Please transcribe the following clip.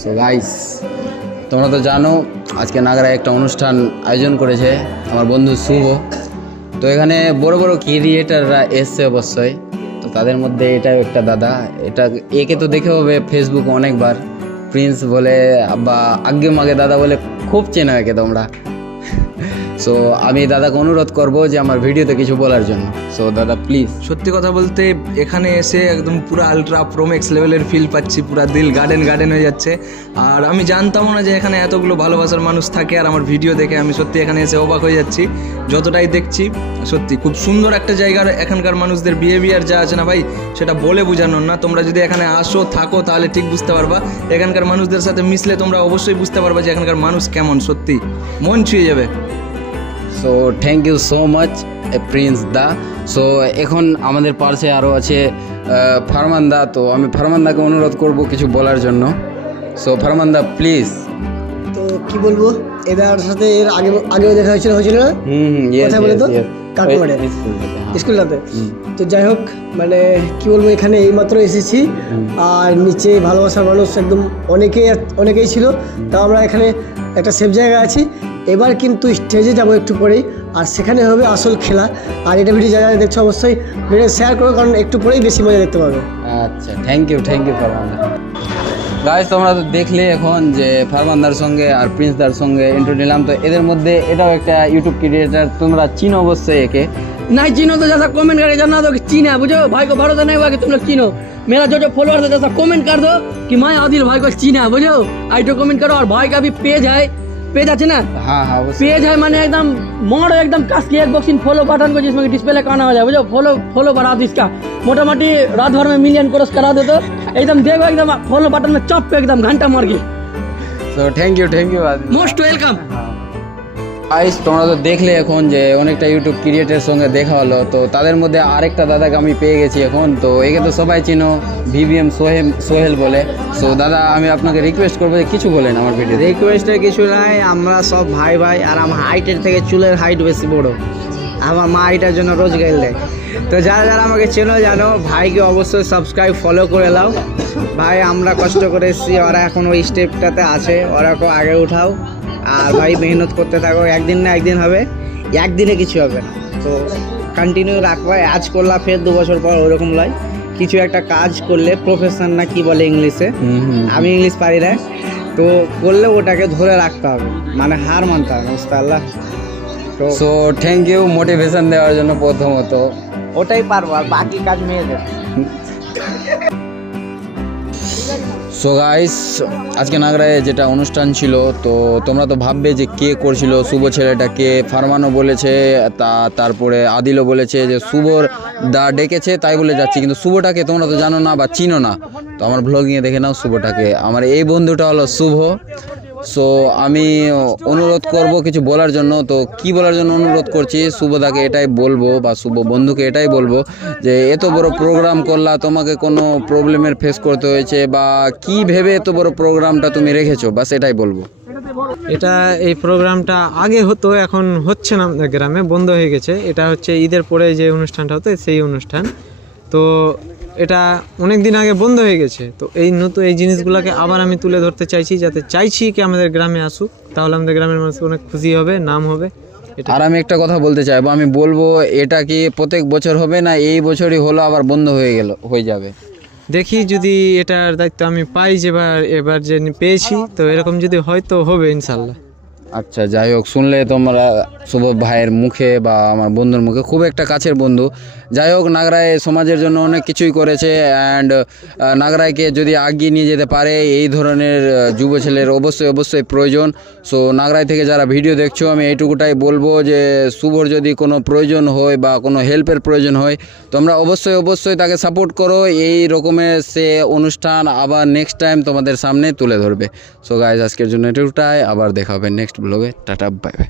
So guys, তোমরা তো জানো আজকে নাগরায় একটা অনুষ্ঠান আয়োজন করেছে আমার বন্ধু শুভ। তো এখানে বড় বড় ক্রিয়েটাররা এসছে অবশ্যই। তো তাদের মধ্যে এটাও একটা দাদা, একে তো দেখে হবে ফেসবুক অনেকবার, প্রিন্স বলে বা আগে মাগে দাদা বলে খুব চেনা একে তোমরা। সো আমি দাদাকে অনুরোধ করবো যে আমার ভিডিওতে কিছু বলার জন্য। সো দাদা প্লিজ। সত্যি কথা বলতে এখানে এসে একদম পুরো আলট্রা প্রোম্যাক্স লেভেলের ফিল পাচ্ছি, পুরো দিল গার্ডেন হয়ে যাচ্ছে। আর আমি জানতামও না যে এখানে এতগুলো ভালোবাসার মানুষ থাকে। আর আমার ভিডিও দেখে আমি সত্যি এখানে এসে অবাক হয়ে যাচ্ছি। যতটাই দেখছি সত্যি খুব সুন্দর একটা জায়গার। এখানকার মানুষদের বিহেভিয়ার যা আছে না ভাই, সেটা বলে বোঝানোর না। তোমরা যদি এখানে আসো থাকো তাহলে ঠিক বুঝতে পারবা। এখানকার মানুষদের সাথে মিশলে তোমরা অবশ্যই বুঝতে পারবা যে এখানকার মানুষ কেমন, সত্যি মন ছুঁয়ে যাবে। So thank you so much Prince দা। সো এখন আমাদের পাশে আরও আছে ফারমান দা। তো আমি ফারমান দাকে অনুরোধ করব কিছু বলার জন্য। সো ফারমান দা প্লিজ। তো কি বলবো, এদের সাথে এর আগেও দেখা হয়েছিল না? কথা বলে তো কাকুমারে স্কুলটাতে। তো যাই হোক, মানে কি বলবো, এখানে এইমাত্র এসেছি। আর নিচে ভালোবাসার মানুষ একদম অনেকেই ছিল। তাও আমরা এখানে একটা সেফ জায়গায় আছি। এবার কিন্তু স্টেজে যাবো একটু পরেই, আর সেখানে হবে আসল খেলা। আর এটা ভিডিও যারা দেখছো অবশ্যই ভিডিও শেয়ার করো, কারণ একটু পরেই বেশি মজা দেখতে পাবে। আচ্ছা, থ্যাংক ইউ ফারমান দা। গাইস, তোমরা তো দেখলে এখন যে ফারমান দার সঙ্গে আর প্রিন্স দার সঙ্গে ইন্টারভিউ নিলাম। তো এদের মধ্যে এটাও একটা ইউটিউব ক্রিয়েটার, তোমরা চিনো অবশ্যই একে। नहीं चिनो तो जैसा कमेंट करके जानना दो कि चीना है, बुझो भाई को भरोसा नहीं हुआ कि तुम लोग चिनो। मेरा जो फॉलोअर है जैसा कमेंट कर दो कि मैं आदिल भाई को चीना है, बुझो आई तो कमेंट करो। और भाई का भी पेज है আছে না? हाँ पेज है, मैंने एकदम मोड़ एकदम कस के एक बॉक्सिंग फॉलो बटन को जिसमें डिस्प्ले काना हो जाए, बुझो फॉलो बढ़ा दो इसका। मोटामोटी रात भर में मिलियन क्रॉस करा दो। तो एकदम देखो एकदम फॉलो बटन में चप पे एकदम घंटा मार के। तो thank you most welcome. Guys, তোমরা তো দেখলে এখন যে অনেকটা ইউটিউব ক্রিয়েটারের সঙ্গে দেখা হলো। তো তাদের মধ্যে আরেকটা দাদাকে আমি পেয়ে গেছি এখন। তো একে তো সবাই চিনো, ভিভিএম সোহেল বলে। সো দাদা, আমি আপনাকে রিকোয়েস্ট করবো যে কিছু বলেন আমার ভিডিও। রিকোয়েস্টের কিছু নাই, আমরা সব ভাই। আর আমার হাইটের থেকে চুলের হাইট বেশি বড়। আমার মা এটার জন্য রোজ গাইল দেয়। তো যারা আমাকে চেনো জানো, ভাইকে অবশ্যই সাবস্ক্রাইব ফলো করে নাও। ভাই আমরা কষ্ট করে এসেছি, ওরা এখন ওই স্টেপটাতে আছে, ওরাকেও আগে উঠাও। আর ভাই মেহনত করতে থাকো, একদিন না একদিন হবে, একদিনে কিছু হবে না। তো কন্টিনিউ রাখবা। আজ করলা ফের 2 বছর পর ওরকম লয়। কিছু একটা কাজ করলে প্রফেশন না কি বলে ইংলিশে, আমি ইংলিশ পারি না, তো করলে ওটাকে ধরে রাখতে হবে, মানে হার মানতে হবে, বুঝতে পারলা? তো সো থ্যাংক ইউ মোটিভেশন দেওয়ার জন্য প্রথমত। ওটাই পারবো, আর বাকি কাজ মেয়েদের। সো গাইস, আজকে নাগরায় যেটা অনুষ্ঠান ছিল, তো তোমরা তো ভাববে যে কে করছিল, শুভ ছেলেটাকে। ফারমানও বলেছে, তারপরে আদিলও বলেছে যে শুভর দা ডেকেছে তাই বলে যাচ্ছি, কিন্তু শুভটাকে তোমরা তো জানো না বা চিনো না। তো আমার ভ্লগিংয়ে দেখে নাও শুভটাকে। আমার এই বন্ধুটা হলো শুভ। সো আমি অনুরোধ করব কিছু বলার জন্য। তো কি বলার জন্য অনুরোধ করছি, শুভদাকে এটাই বলবো বা শুভ বন্ধুকে এটাই বলবো যে এত বড় প্রোগ্রাম করলা, তোমাকে কোনো প্রবলেমের ফেস করতে হয়েছে বা কি ভেবে এত বড় প্রোগ্রামটা তুমি রেখেছো, বাস এটাই বলবো। এই প্রোগ্রামটা আগে হতো, এখন হচ্ছে না, আমাদের গ্রামে বন্ধ হয়ে গেছে। এটা হচ্ছে ঈদের পরে যে অনুষ্ঠানটা হতো সেই অনুষ্ঠান। তো এটা অনেক দিন আগে বন্ধ হয়ে গেছে। তো এই জিনিসগুলোকে আবার আমি তুলে ধরতে চাইছি, যাতে চাইছি কি আমাদের গ্রামে আসুক, তাহলে আমাদের গ্রামের মানুষ অনেক খুশি হবে, নাম হবে। আর আমি একটা কথা বলতে চাইবো, আমি বলবো এটা কি প্রত্যেক বছর হবে না এই বছরই হলো আবার বন্ধ হয়ে যাবে? দেখি যদি এটার দায়িত্ব আমি পাই, এবার যে পেয়েছি, তো এরকম যদি হয় তো হবে ইনশাল্লাহ। আচ্ছা, যাই হোক, শুনলে তোমরা শুভ ভাইয়ের মুখে বা আমার বন্ধুর মুখে, খুব একটা কাছের বন্ধু। যাই হোক, নাগরায় সমাজের জন্য অনেক কিছুই করেছে। অ্যান্ড নাগরায়কে যদি এগিয়ে নিয়ে যেতে পারে এই ধরনের যুব ছেলের অবশ্যই প্রয়োজন। সো নাগরায় থেকে যারা ভিডিও দেখছো, আমি এইটুকুটাই বলবো যে শুভর যদি কোনো প্রয়োজন হয় বা কোনো হেল্পের প্রয়োজন হয়, তোমরা অবশ্যই তাকে সাপোর্ট করো। এই রকমের সে অনুষ্ঠান আবার নেক্সট টাইম তোমাদের সামনে তুলে ধরবে। সো গাইজ, আজকের জন্য এটুকুটাই, আবার দেখা হবে নেক্সট ব্লগে। Tata, bye bye.